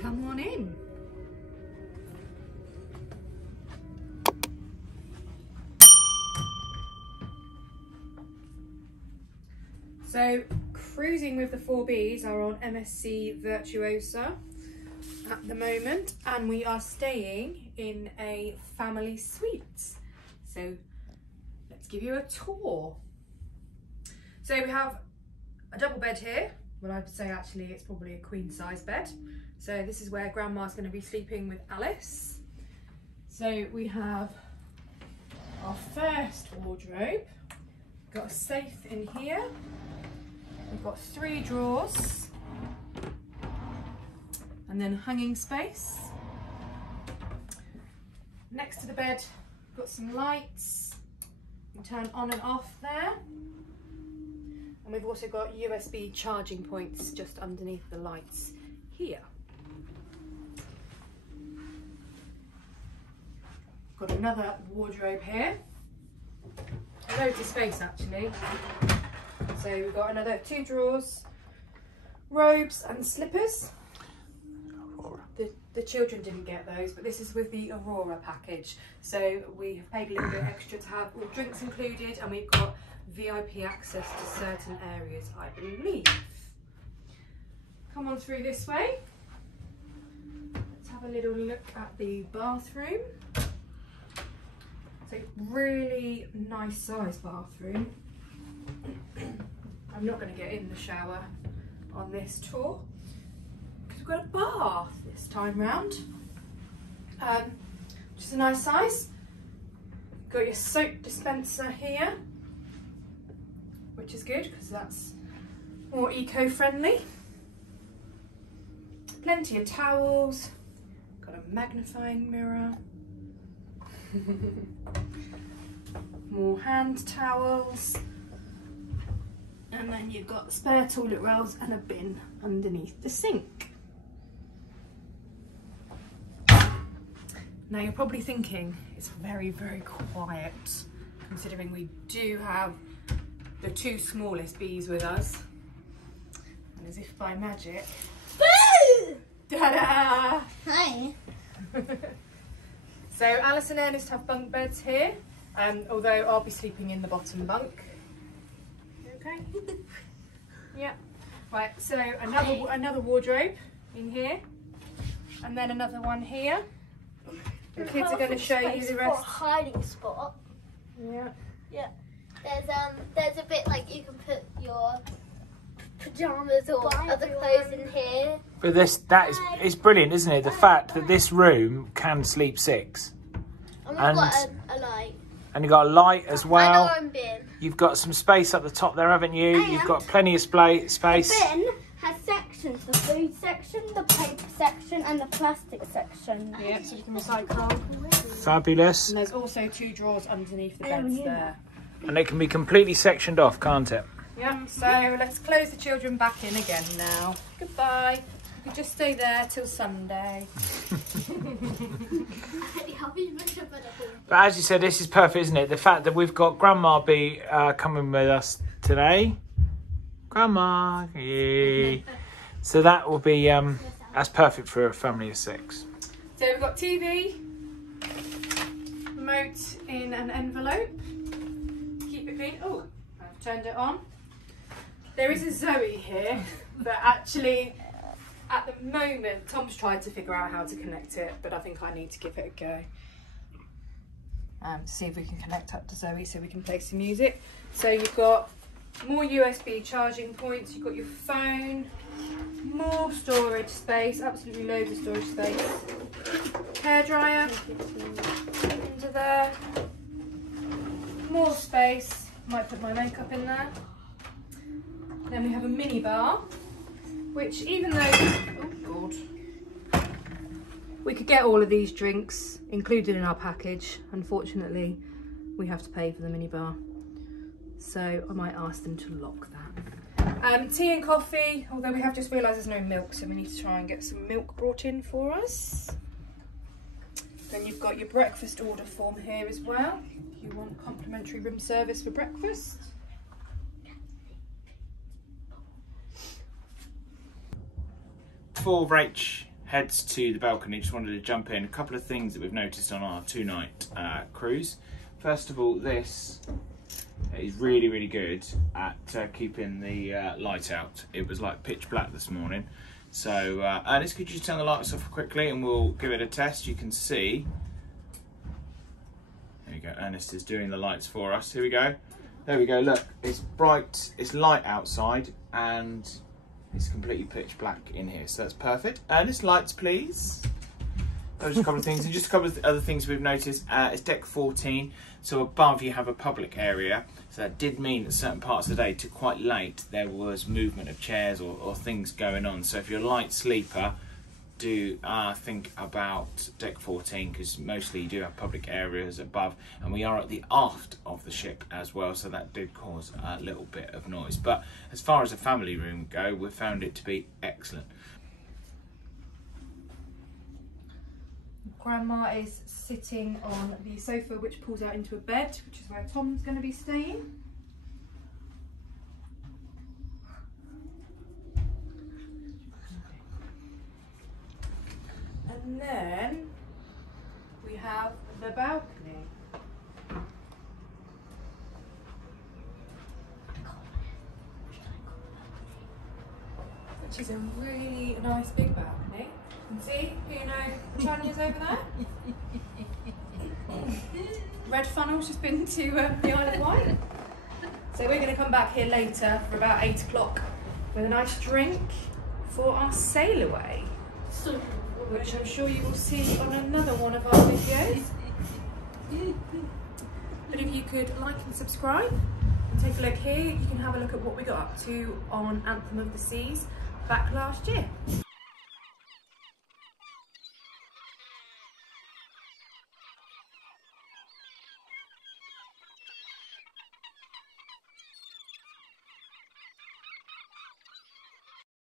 come on in. So cruising with the 4Bs are on MSC Virtuosa at the moment, and we are staying in a family suite. So let's give you a tour. So we have a double bed here. Well, I'd say actually it's probably a queen size bed. So this is where Grandma's going to be sleeping with Alice. So we have our first wardrobe. We've got a safe in here. We've got 3 drawers and then hanging space. Next to the bed, we've got some lights. You can turn on and off there. And we've also got USB charging points just underneath the lights here. Got another wardrobe here. Loads of space actually. So we've got another 2 drawers, robes and slippers. The children didn't get those, but this is with the Aurora package. So we have paid a little bit extra to have all drinks included, and we've got VIP access to certain areas, I believe. Come on through this way. Let's have a little look at the bathroom. It's a really nice size bathroom. I'm not going to get in the shower on this tour because we've got a bath this time round, which is a nice size. Got your soap dispenser here, which is good because that's more eco-friendly. Plenty of towels. Got a magnifying mirror. More hand towels. And then you've got spare toilet rolls and a bin underneath the sink. Now you're probably thinking it's very, very quiet, considering we do have the 2 smallest bees with us. And as if by magic, ta-da! Hi. So Alice and Ernest have bunk beds here, although I'll be sleeping in the bottom bunk. Okay. Yeah. Right. So another wardrobe in here, and then another one here. The kids are going to show you the rest. Hiding spot. Yeah. Yeah. There's a bit like you can put your pajamas or other clothes in here. But it's brilliant, isn't it? The fact that this room can sleep 6. And we've got a light. And you've got a light as well. And our own bin. You've got some space up the top there, haven't you? And you've got plenty of space. The bin has sections: the food section, the paper section, and the plastic section. Yeah, so you can recycle. Fabulous. And there's also 2 drawers underneath the beds there. And it can be completely sectioned off, can't it? Yeah. So let's close the children back in again now. Goodbye. You can just stay there till Sunday. But as you said, this is perfect, isn't it? The fact that we've got Grandma B coming with us today. Grandma, yay. So that will be, that's perfect for a family of 6. So we've got TV, remote in an envelope, keep it clean. Oh, I've turned it on. There is a Zoe here, but actually at the moment Tom's tried to figure out how to connect it, but I think I need to give it a go. See if we can connect up to Zoe so we can play some music. So you've got more USB charging points, you've got your phone, more storage space, absolutely loads of storage space. Hairdryer into there, more space, might put my makeup in there. Then we have a mini bar, which even though, oh God, we could get all of these drinks included in our package, unfortunately we have to pay for the mini bar. So I might ask them to lock that. Tea and coffee, although we have just realised there's no milk, so we need to try and get some milk brought in for us. Then you've got your breakfast order form here as well, if you want complimentary room service for breakfast. Before Rach heads to the balcony. Just wanted to jump in. A couple of things that we've noticed on our 2-night cruise. First of all, this is really, really good at keeping the light out. It was like pitch black this morning. So, Ernest, could you turn the lights off quickly and we'll give it a test. You can see. There we go, Ernest is doing the lights for us. Here we go. There we go, look, it's bright, it's light outside and it's completely pitch black in here. So that's perfect. Ernest, lights please. Those are a couple of things. And just a couple of other things we've noticed. It's deck 14, so above you have a public area. So that did mean that certain parts of the day to quite late there was movement of chairs or things going on. So if you're a light sleeper, do think about deck 14 because mostly you do have public areas above, and we are at the aft of the ship as well, so that did cause a little bit of noise. But as far as a family room go, we found it to be excellent. Grandma is sitting on the sofa which pulls out into a bed, which is where Tom's going to be staying. And then we have the balcony. Which is a really nice big balcony. You can see, you know, Tanya's over there. Red Funnel's just been to the Isle of Wight. So we're going to come back here later for about 8 o'clock with a nice drink for our sail away, which I'm sure you will see on another one of our videos. But if you could like and subscribe and take a look here, you can have a look at what we got up to on Anthem of the Seas back last year.